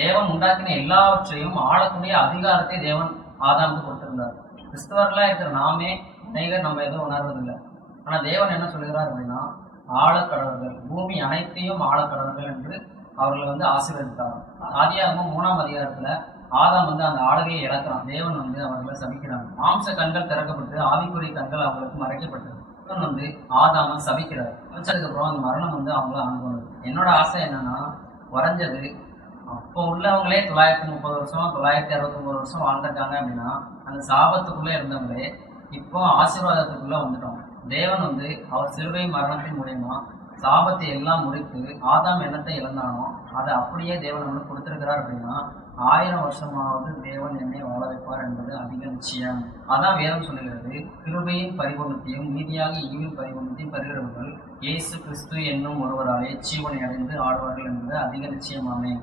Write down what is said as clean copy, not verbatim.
தேவன் உண்டாக்கின எல்லாவற்றையும் ஆளக்கூடிய அதிகாரத்தை தேவன் ஆதாமுக்கு கொடுத்திருந்தார். கிறிஸ்தவர்களா இருக்கிற நாமே அநேகர் நம்ம எதுவும் உணர்வதில்லை. ஆனா தேவன் என்ன சொல்கிறார் அப்படின்னா, ஆழக்கடவர்கள், பூமி அனைத்தையும் ஆழக்கடவர்கள் என்று அவர்களை ஆசீர்வதித்தார். ஆதியாகமம் 3ஆம் அதிகாரத்துல ஆதாம் அந்த ஆளுகையை இழக்கிறான். தேவன் அவர்களை சபிக்கிறாங்க. மாம்ச கண்கள் திறக்கப்பட்டு ஆவிக்குரிய கண்கள் அவர்களுக்கு மறைக்கப்பட்டது. தேவன் ஆதாம சபிக்கிறார். சபிச்சதுக்கு அப்புறம் அந்த மரணம் அவங்கள ஆண்டு கொண்டது. என்னோட ஆசை என்னன்னா, குறைஞ்சது அப்போ உள்ளவங்களே 930 வருஷம் 969 வருஷம் வாழ்ந்துட்டாங்க அப்படின்னா, அந்த சாபத்துக்குள்ள இருந்தவங்களே இப்போ ஆசீர்வாதத்துக்குள்ள வந்துட்டோம். தேவன் அவர் சிலுவை மரணத்தின் மூலியமா சாபத்தை எல்லாம் முடித்து ஆதாம் எண்ணத்தை இழந்தானோ அதை அப்படியே தேவன் கொடுத்திருக்கிறார் அப்படின்னா, 1000 வருஷமாவது தேவன் என்னை வாழ வைப்பார் என்பது அதிக நிச்சயம். அதான் வேதம் சொல்லுகிறது, கிருபையின் பரிபூர்ணத்தையும் நீதியாக ஈவின் பரிபூர்ணத்தையும் பெறுகிறவர்கள் இயேசு கிறிஸ்து என்னும் ஒருவராலே ஜீவனை அடைந்து ஆடுவார்கள் என்பது அதிக நிச்சயமாமே.